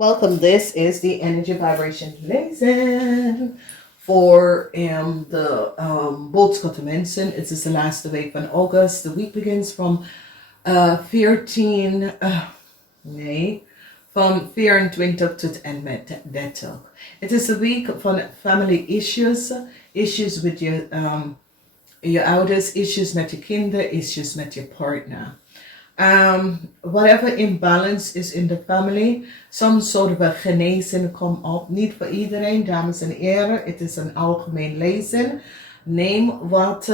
Welcome. This is the energy vibration lezing voor de boodschatten mensen. Het is de laatste week van August. The week begins from 24 tot en met 30. Het is een week van family issues. Issues with je ouders, issues met je kinderen, issues met je partner. Whatever imbalance is in the family, some sort of a genezing come up. Niet voor iedereen, dames en heren. Het is een algemeen lezing. Neem wat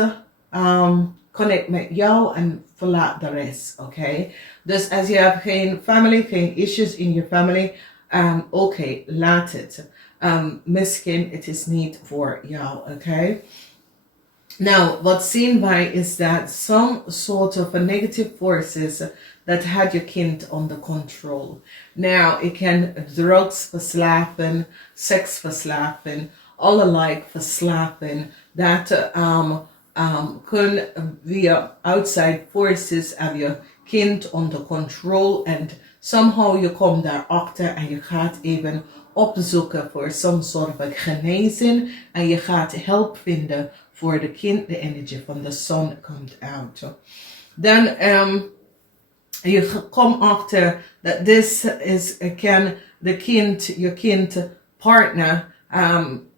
connect met jou en verlaat de rest, oké? Dus als je hebt geen family, geen issues in je family, oké, laat het. Misschien het is niet voor jou, oké? Now, what zien wij is that some sort of a negative forces that had your kind under control. Now, it can drugsverslaving, seksverslaving, allerlei verslaving that can via outside forces have your kind under control and somehow je komt daarachter en je gaat even opzoeken voor some sort of a genezing en je gaat hulp vinden voor de kind. De energie van de zon komt uit. Dan je komt achter dat this is je kind partner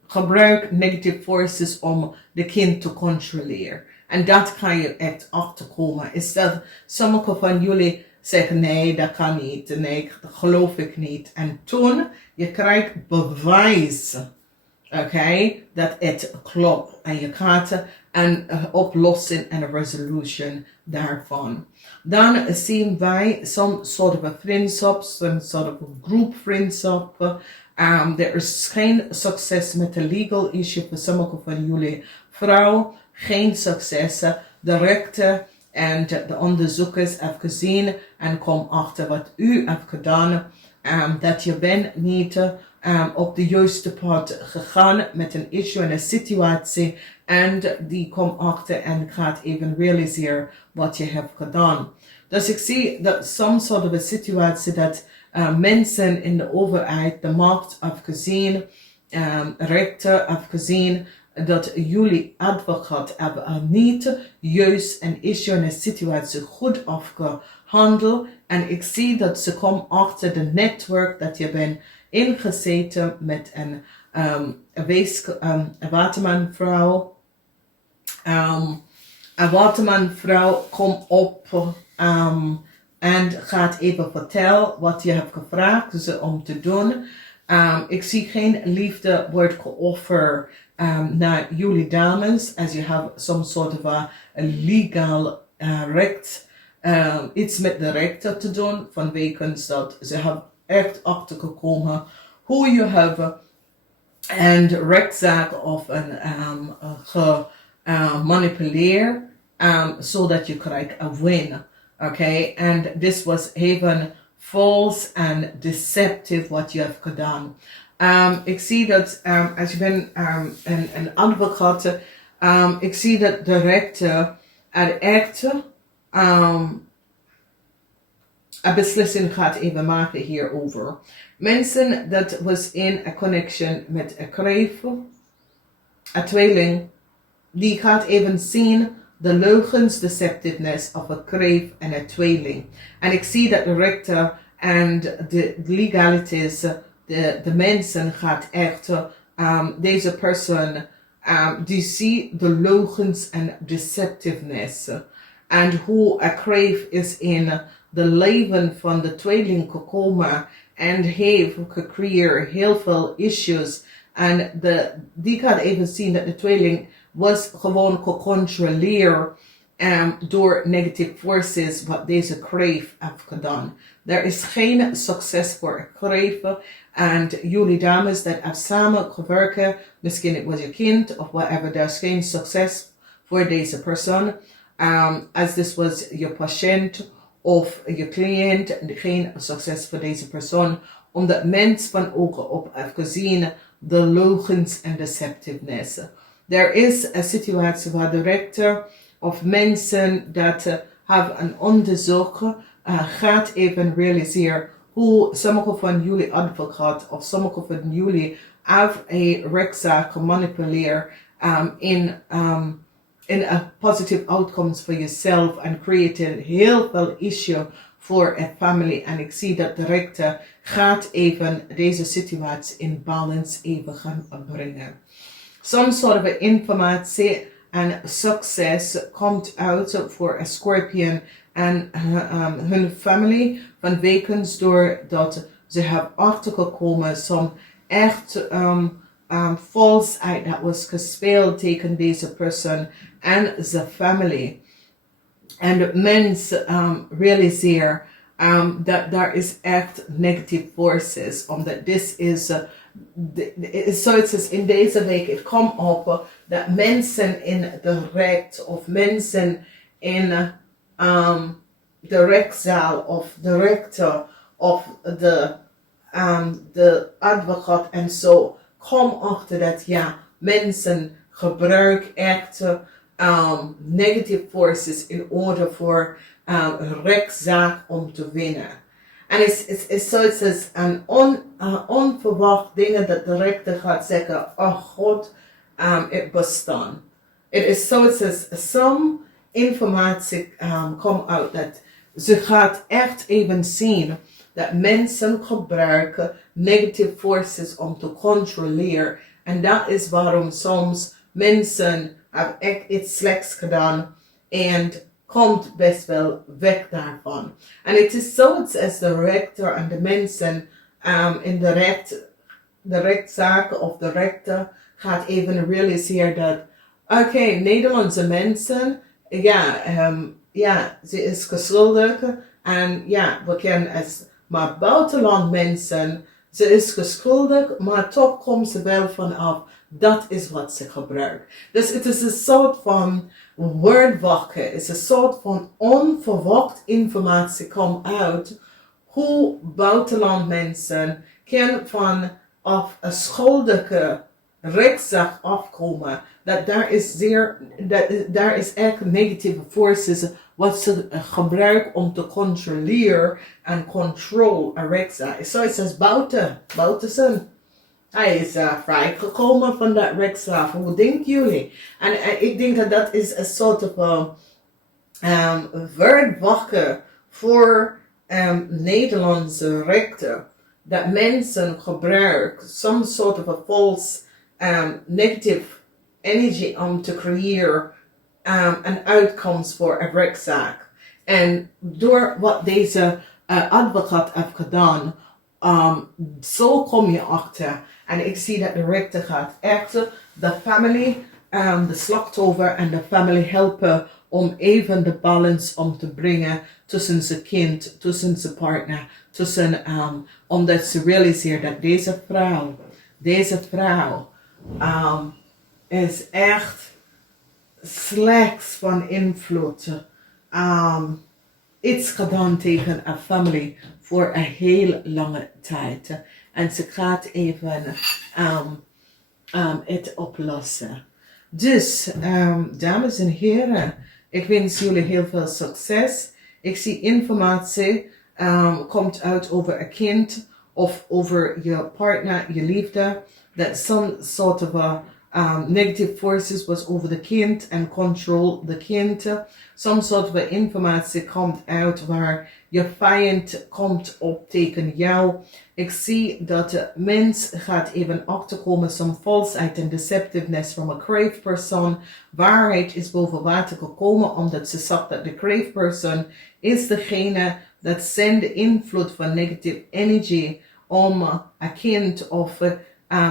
gebruikt negative forces om de kind te controleren. En dat kan je echt achterkomen. Is dat sommige van jullie zeggen nee, dat kan niet. Nee, dat geloof ik niet. En toen je krijgt bewijs. Oké, dat het klopt. En je gaat een oplossing en een resolution daarvan. Dan zien wij some sort of a vriendschap, some sort of a group vriendschap. Er is geen succes met de legal issue voor sommige van jullie vrouw. Geen succes. De rechter en de onderzoekers hebben gezien en kom achter wat u hebt gedaan. Dat je bent niet op de juiste pad gegaan met een issue en een situatie. En die komt achter en gaat even realiseren wat je hebt gedaan. Dus ik zie dat some sort of a situatie dat mensen in de overheid, de macht hebben gezien, rechter hebben gezien, dat jullie advocaat hebben niet juist een issue en een situatie goed afgehandeld. En ik zie dat ze komen achter de netwerk dat je bent ingezeten met een watermanvrouw. Een watermanvrouw komt op en gaat even vertellen wat je hebt gevraagd ze om te doen. Ik zie geen liefde wordt geofferd naar jullie dames. Als je hebt some sort of a legal recht. Iets met de rechter te doen. Vanwege dat ze hebben echt achtergekomen hoe je hebt en de rechtszaak of een gemanipuleerd zodat je krijgt een win. Okay, and this was even false and deceptive wat je hebt gedaan. Ik zie dat als je bent een advocaat, ik zie dat de rechter er echt een beslissing gaat even maken hierover. Mensen dat was in a connection met een kreef, een tweeling, die gaat even zien de leugens, deceptiveness of een kreef en een tweeling. En ik zie dat de rechter en de legalities, de mensen gaat echt, deze persoon, die ziet de leugens en deceptiveness. En hoe een kreef is in de leven van de tweeling gekomen en heeft gecreëerd heel veel issues. En die gaat even zien dat de tweeling was gewoon gecontroleerd door negative forces wat deze kreef heeft gedaan. Er is geen succes voor een kreef. En jullie dames dat hebben samen gewerkt, misschien het was je kind of whatever, er is geen succes voor deze persoon. Als dit was je patiënt of je cliënt, geen succes voor deze persoon. Omdat mens van ogen op heeft gezien de leugens en deceptiveness. Er is een situatie waar de rechter of mensen dat hebben een onderzoek gaat even realiseren hoe sommige van jullie advocaat of sommige van jullie have een rechtszaak gemanipuleerd in a positive outcomes voor jezelf en creëren heel veel issue voor een family. En ik zie dat de rechter gaat even deze situatie in balance even gaan brengen. Some sort of informatie en succes komt uit voor een Scorpion en hun family van wekens doordat ze hebben achtergekomen some echt falsheid dat was gespeeld tegen deze persoon en zijn family. En de mens realiseert dat daar is echt negative forces, omdat dit is zoiets is in deze week, het komt op dat mensen in de recht of mensen in de rechtszaal of de rechter of de advocaat en zo, kom achter dat ja, mensen gebruiken echt negative forces in order voor rechtszaak om te winnen. En het is zoiets als een onverwacht dingen dat de rechter gaat zeggen, oh God, het bestaan. Het is zoiets als some informatie komt uit dat ze gaat echt even zien dat mensen gebruiken negative forces om te controleren. En dat is waarom soms mensen hebben echt iets slechts gedaan en komt best wel weg daarvan. En het is zoiets als de rechter en de mensen in de rechtszaken of de rechter gaat even realiseren dat oké, Nederlandse mensen, ze is geschuldigd en ja, we kennen als maar buitenland mensen, ze is geschuldigd, maar toch komt ze wel vanaf. Dat is wat ze gebruikt. Dus het is een soort van woordwakken. Het is een soort van onverwacht informatie komt uit hoe buitenland mensen kunnen van af een schuldige rechtszaak afkomen. Dat daar is echt negatieve forces wat ze gebruiken om te controleren en control een rechtszaak. Zoiets als Boutersen. Hij is vrijgekomen van dat rechtszaak. Hoe denken jullie? En ik denk dat is een soort van woordwakken voor Nederlandse rechter. Dat mensen gebruiken some sort of a false negative energy om te creëren een uitkomst voor een rechtszaak. En door wat deze advocaat heeft gedaan, zo kom je achter. En ik zie dat de rechter gaat echt de family, de slachtoffer en de family helpen om even de balance om te brengen tussen zijn kind, tussen zijn partner, omdat ze realiseert dat deze vrouw is echt slechts van invloed. Iets gedaan tegen een family voor een heel lange tijd. En ze gaat even het oplossen. Dus, dames en heren, ik wens jullie heel veel succes. Ik zie informatie komt uit over een kind of over je partner, je liefde. That some sort of a negative forces was over the kind and control the kind. Some sort of informatie komt uit waar je vijand komt op tegen jou. Ik zie dat de mens gaat even achterkomen some falseheid en deceptiveness from a crave person. Waarheid is boven water gekomen omdat ze zag dat de crave person is degene dat zendt invloed van negative energy om een kind of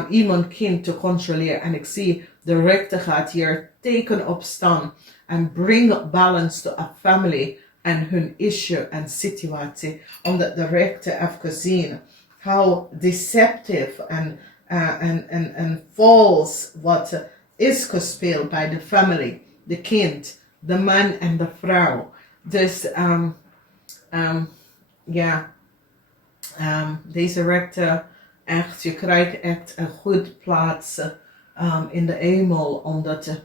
iemand kind te controleren. En ik zie de rechter gaat hier teken op staan en bring balance to a family en hun issue en situatie. Omdat de rechter heeft gezien how deceptive en false wat is gespeeld bij de family, de kind, de man en de vrouw. Dus deze rechter echt, je krijgt echt een goed plaats in de hemel, omdat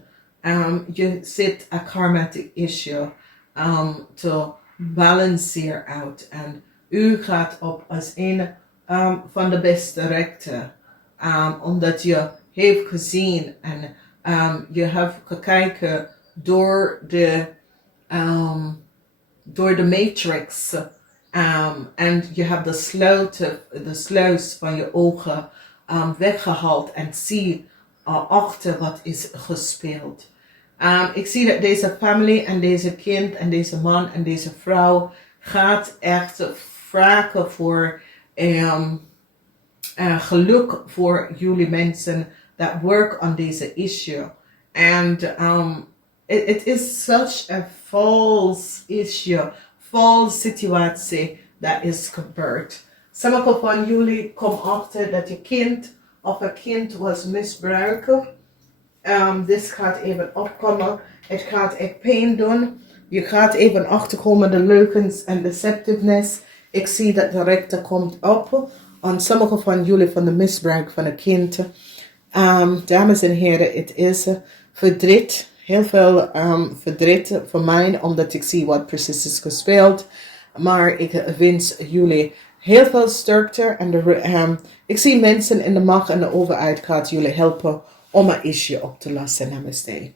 je zit een karmatic issue te balanceren uit. En U gaat op als een van de beste rechter. Omdat je heeft gezien en je hebt gekeken door de matrix. En je hebt de sluis van je ogen weggehaald en zie achter wat is gespeeld. Ik zie dat deze familie en deze kind en deze man en deze vrouw gaat echt vragen voor geluk voor jullie mensen that work on deze issue. And it is such a false issue, false situatie dat is gebeurd. Sommige van jullie komen achter dat je kind of een kind was misbruikt. Dit gaat even opkomen. Het gaat echt pijn doen. Je gaat even achterkomen de leugens en deceptiveness. Ik zie dat de rechter komt op. En sommige van jullie van de misbruik van een kind. Dames en heren, het is verdriet. Heel veel verdriet voor mij, omdat ik zie wat precies is gespeeld. Maar ik wens jullie heel veel sterkte. En ik zie mensen in de macht en de overheid gaat jullie helpen om een issue op te lossen. Namaste.